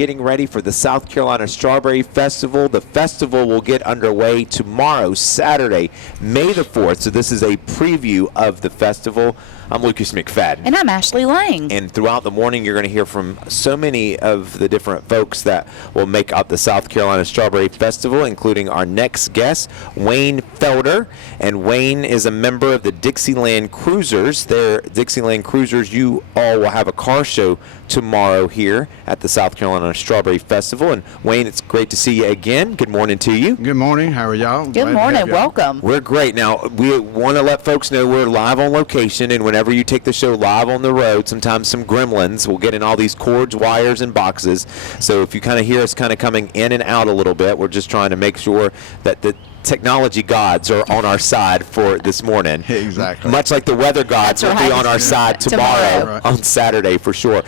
getting ready for the South Carolina Strawberry Festival. The festival will get underway tomorrow, Saturday, May the 4th. So this is a preview of the festival. I'm Lucas McFadden. And I'm Ashley Lang. And throughout the morning, you're going to hear from so many of the different folks that will make up the South Carolina Strawberry Festival, including our next guest, Wayne Felder. And Wayne is a member of the Dixieland Cruisers. They're Dixieland Cruisers. You all will have a car show tomorrow here at the South Carolina Strawberry Festival. And Wayne, it's great to see you again. Good morning to you. Good morning. How are y'all? Good morning. Welcome. We're great. Now, we want to let folks know we're live on location, and whenever you take the show live on the road, sometimes some gremlins will get in all these cords, wires, and boxes. So if you kind of hear us kind of coming in and out a little bit, we're just trying to make sure that the technology gods are on our side for this morning. Exactly. Much like the weather gods will be on our side tomorrow on Saturday for sure.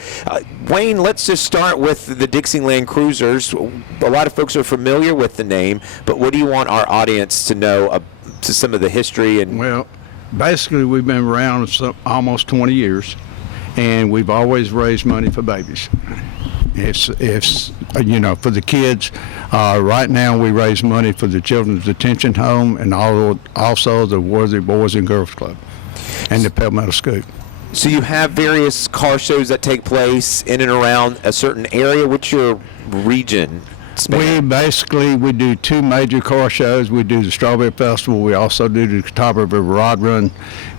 Wayne, let's just start with the Dixieland Cruisers. A lot of folks are familiar with the name, but what do you want our audience to know to some of the history? And Well, basically we've been around almost 20 years, and we've always raised money for babies. It's for the kids. Right now we raise money for the Children's Detention Home and also the Worthy Boys and Girls Club and the Palmetto School. So you have various car shows that take place in and around a certain area. What's your region span? We do two major car shows. We do the Strawberry Festival. We also do the Catawba River Rod Run.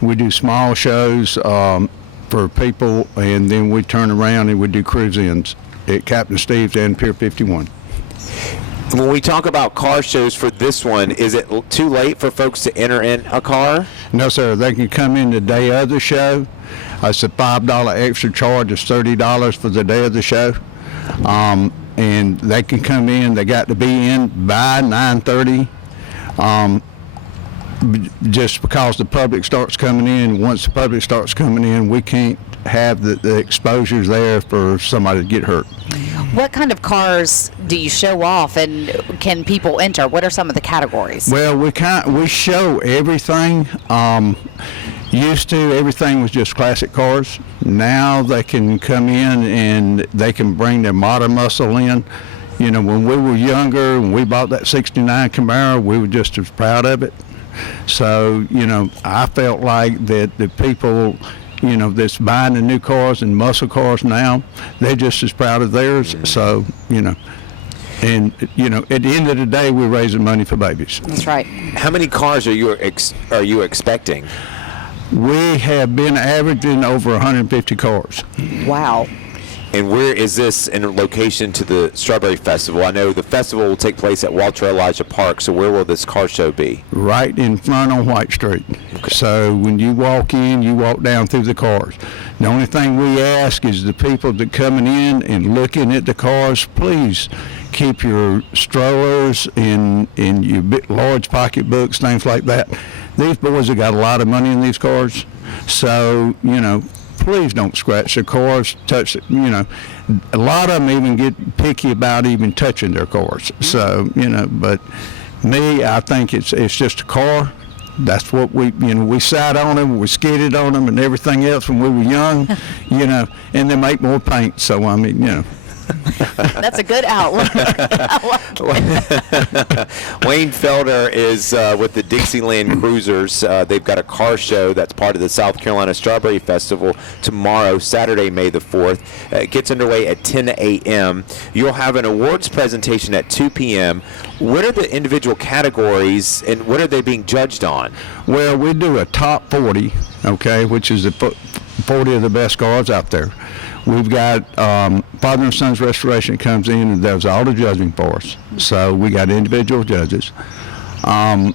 We do small shows for people, and then we turn around and we do cruise-ins at Captain Steve's and Pier 51. When we talk about car shows for this one, is it too late for folks to enter in a car? No, sir. They can come in the day of the show. It's a $5 extra charge. It's $30 for the day of the show. And they can come in. They got to be in by 9:30. Just because the public starts coming in. Once the public starts coming in, we can't have the exposures there for somebody to get hurt. What kind of cars do you show off, and can people enter? What are some of the categories? Well, we show everything. Used to, everything was just classic cars. Now they can come in and they can bring their modern muscle in. You know, when we were younger, when we bought that 69 Camaro, we were just as proud of it. So, I felt like that the people, that's buying the new cars and muscle cars now, they're just as proud of theirs. So, and, at the end of the day, we're raising money for babies. That's right. How many cars are you expecting? We have been averaging over 150 cars. Wow. And where is this in location to the Strawberry Festival? I know the festival will take place at Walter Elijah Park, so where will this car show be? Right in front on White Street. Okay. So when you walk in, you walk down through the cars. The only thing we ask is the people that coming in and looking at the cars, please keep your strollers in your large pocketbooks, things like that. These boys have got a lot of money in these cars, so, please don't scratch their cars, touch it. A lot of them even get picky about even touching their cars. So, but me, I think it's just a car. That's what we sat on them, we skidded on them and everything else when we were young, and they make more paint. So, That's a good outlook. Wayne Felder is with the Dixieland Cruisers. They've got a car show that's part of the South Carolina Strawberry Festival tomorrow, Saturday, May the 4th. It gets underway at 10 a.m. You'll have an awards presentation at 2 p.m. What are the individual categories, and what are they being judged on? Well, we do a top 40, okay, which is the 40 of the best cars out there. We've got Father and Sons Restoration comes in and does all the judging for us. So we got individual judges. And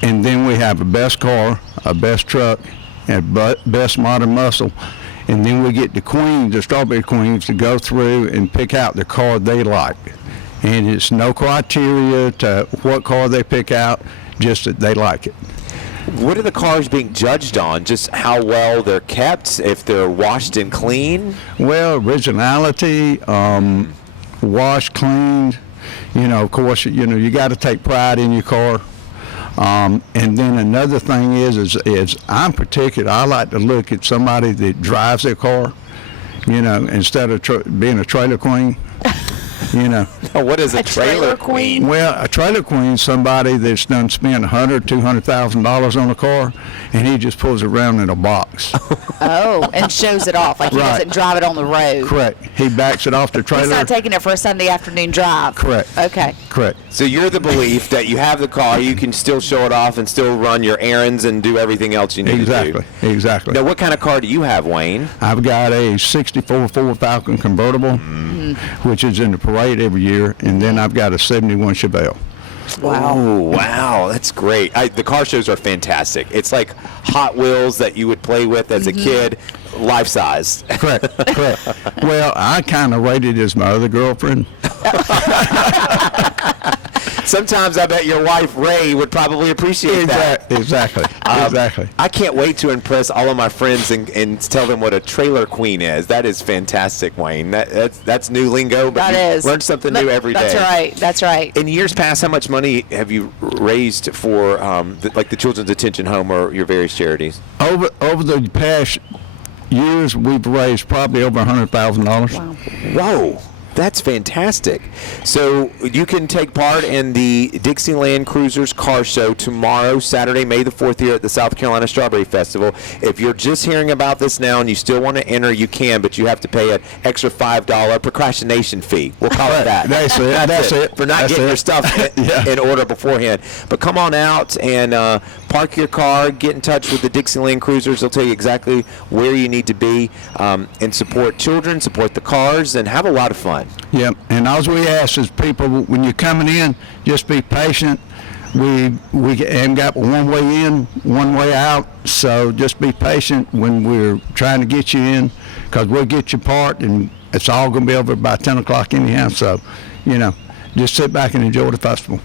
then we have a best car, a best truck, and best modern muscle. And then we get the Strawberry Queens, to go through and pick out the car they like. And it's no criteria to what car they pick out, just that they like it. What are the cars being judged on? Just how well they're kept, if they're washed and clean? Well, originality, washed, cleaned. Of course, you got to take pride in your car. And then another thing is I'm particular. I like to look at somebody that drives their car, instead of being a trailer queen. You know. Now, what is a trailer queen? Well, a trailer queen is somebody that's done spent $100,000-$200,000 on a car, and he just pulls it around in a box. Oh, and shows it off. Like he Right. doesn't drive it on the road. Correct. He backs it off the trailer. He's not taking it for a Sunday afternoon drive. Correct. Okay. Correct. So you're the belief that you have the car, you can still show it off and still run your errands and do everything else you need to do. Exactly. Now, what kind of car do you have, Wayne? I've got a '64 Ford Falcon convertible, which is in the parade every year, and then I've got a '71 Chevelle. Wow. Oh, wow, that's great. The car shows are fantastic. It's like Hot Wheels that you would play with as a kid, life size. Correct. Well, I kind of rated as my other girlfriend. Sometimes I bet your wife, Ray, would probably appreciate that. Exactly. I can't wait to impress all of my friends and tell them what a trailer queen is. That is fantastic, Wayne. That's new lingo, but That you is. learn something new every day. That's right. In years past, how much money have you raised for the Children's Detention Home or your various charities? Over the past years, we've raised probably over $100,000. Wow. Whoa, that's fantastic. So you can take part in the Dixieland Cruisers car show tomorrow, Saturday, May the 4th, here at the South Carolina Strawberry Festival. If you're just hearing about this now and you still want to enter, you can, but you have to pay an extra $5 procrastination fee. We'll call it that. That's it. That's it. For not getting your stuff in order beforehand. But come on out and park your car, get in touch with the Dixieland Cruisers. They'll tell you exactly where you need to be and support children, support the cars, and have a lot of fun. Yep. And all we ask is people, when you're coming in, just be patient. We haven't got one way in, one way out, so just be patient when we're trying to get you in, because we'll get your part, and it's all going to be over by 10 o'clock anyhow. So, just sit back and enjoy the festival.